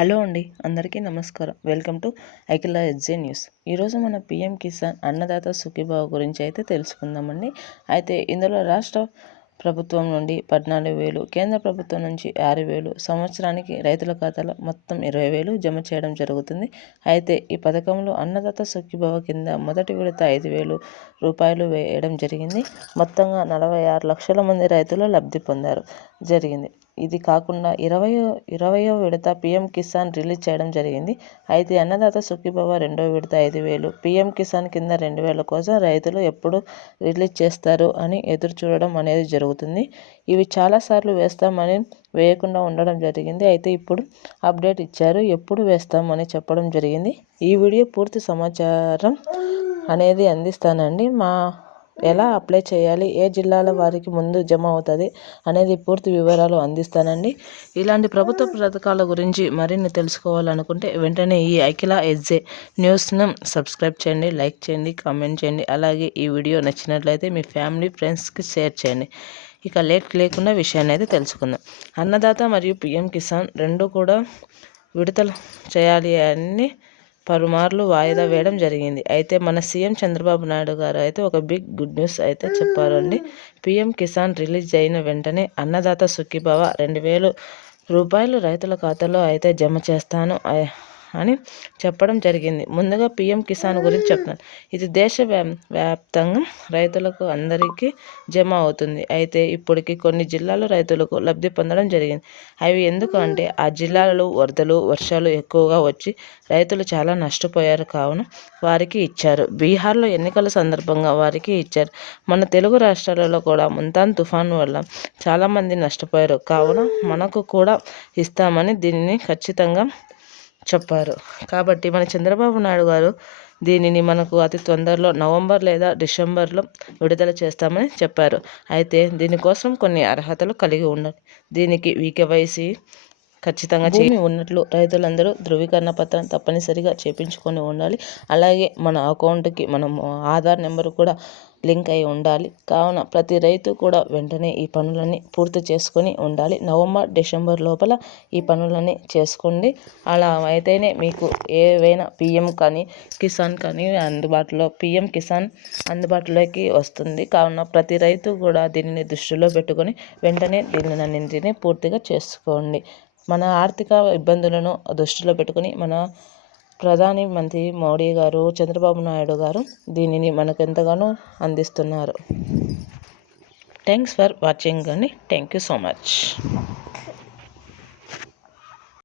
Hello అండి అందరికీ నమస్కారం. Welcome to Akhila SJ news. ఈరోజు మన పిఎం కిసాన్ అన్నదాత సుఖీభావ గురించి అయితే తెలుసుకుందామండి. అయితే ఇందులో రాష్ట్ర ప్రభుత్వం నుండి పద్నాలుగు వేలు కేంద్ర ప్రభుత్వం నుంచి ఆరు వేలు సంవత్సరానికి రైతుల ఖాతాలో మొత్తం ఇరవై వేలు జమ చేయడం జరుగుతుంది. అయితే ఈ పథకంలో అన్నదాత సుఖీభవ కింద మొదటి విడత ఐదు వేలు రూపాయలు వేయడం జరిగింది. మొత్తంగా నలభై ఆరు లక్షల మంది రైతులు లబ్ధి పొందారు. జరిగింది. ఇది కాకుండా ఇరవయో ఇరవయో విడత పిఎం కిసాన్ రిలీజ్ చేయడం జరిగింది. అయితే అన్నదాత సుఖీభవ రెండో విడత ఐదు వేలు పిఎం కిసాన్ కింద రెండు వేల కోసం రైతులు ఎప్పుడు రిలీజ్ చేస్తారు అని ఎదురు చూడడం అనేది జరుగుతుంది. ఇవి చాలాసార్లు వేస్తామని వేయకుండా ఉండడం జరిగింది. అయితే ఇప్పుడు అప్డేట్ ఇచ్చారు. ఎప్పుడు వేస్తామని చెప్పడం జరిగింది. ఈ వీడియో పూర్తి సమాచారం అనేది అందిస్తానండి. మా ఎలా అప్లై చేయాలి? ఏ జిల్లాల వారికి ముందు జమ అవుతుంది? అనేది పూర్తి వివరాలు అందిస్తానండి. ఇలాంటి ప్రభుత్వ పథకాల గురించి మరిన్ని తెలుసుకోవాలనుకుంటే వెంటనే ఈ అఖిల ఎస్జే న్యూస్ను సబ్స్క్రైబ్ చేయండి లైక్ చేయండి కామెంట్ చేయండి. అలాగే ఈ వీడియో నచ్చినట్లయితే మీ ఫ్యామిలీ ఫ్రెండ్స్కి షేర్ చేయండి. ఇక లేట్ లేకుండా విషయాన్ని అయితే తెలుసుకుందాం. అన్నదాత మరియు పిఎం కిసాన్ రెండు కూడా విడుదల చేయాలి అని పలుమార్లు వాయిదా వేయడం జరిగింది. అయితే మన సీఎం చంద్రబాబు నాయుడు గారు అయితే ఒక బిగ్ గుడ్ న్యూస్ అయితే చెప్పారండి పీఎం కిసాన్ రిలీజ్ అయిన వెంటనే అన్నదాత సుఖీభావ రెండు వేలు రూపాయలు రైతుల ఖాతాలో అయితే జమ చేస్తాను. అని చెప్పడం జరిగింది. ముందుగా పిఎం కిసాన్ గురించి చెప్తాను ఇది దేశ వ్యాప్తంగా రైతులకు అందరికీ జమ అవుతుంది. అయితే ఇప్పటికి కొన్ని జిల్లాలో రైతులకు లబ్ధి పొందడం జరిగింది. అవి ఎందుకు అంటే ఆ జిల్లాలలో వరదలు వర్షాలు ఎక్కువగా వచ్చి రైతులు చాలా నష్టపోయారు కావున వారికి ఇచ్చారు. బీహార్లో ఎన్నికల సందర్భంగా వారికి ఇచ్చారు. మన తెలుగు రాష్ట్రాలలో కూడా ముంతాన్ తుఫాను వల్ల చాలామంది నష్టపోయారు. కావున మనకు కూడా ఇస్తామని దీనిని ఖచ్చితంగా చెప్పారు. కాబట్టి మన చంద్రబాబు నాయుడు గారు దీనిని మనకు అతి తొందరలో నవంబర్ లేదా డిసెంబర్లో విడుదల చేస్తామని చెప్పారు. అయితే దీనికోసం కొన్ని అర్హతలు కలిగి ఉండాలి దీనికి వీకేవైసీ ఖచ్చితంగా భూమి ఉన్నట్లు రైతులందరూ ధృవీకరణ పత్రం తప్పనిసరిగా చేపించుకొని ఉండాలి. అలాగే మన అకౌంట్కి మనం ఆధార్ నెంబర్ కూడా లింక్ అయి ఉండాలి. కావున ప్రతి రైతు కూడా వెంటనే ఈ పనులన్నీ పూర్తి చేసుకొని ఉండాలి. నవంబర్ డిసెంబర్ లోపల ఈ పనులన్నీ చేసుకోండి. అలా అయితేనే మీకు ఏవైనా పిఎం కానీ కిసాన్ కానీ అందుబాటులో పిఎం కిసాన్ అందుబాటులోకి వస్తుంది. కావున ప్రతి రైతు కూడా దీనిని దృష్టిలో పెట్టుకొని వెంటనే దీనిని పూర్తిగా చేసుకోండి. మన ఆర్థిక ఇబ్బందులను దృష్టిలో పెట్టుకుని మన ప్రధాని మంత్రి మోడీ గారు చంద్రబాబు నాయుడు గారు దీనిని మనకు ఎంతగానో అందిస్తున్నారు. థ్యాంక్స్ ఫర్ వాచింగ్ అండి. Thank you so much.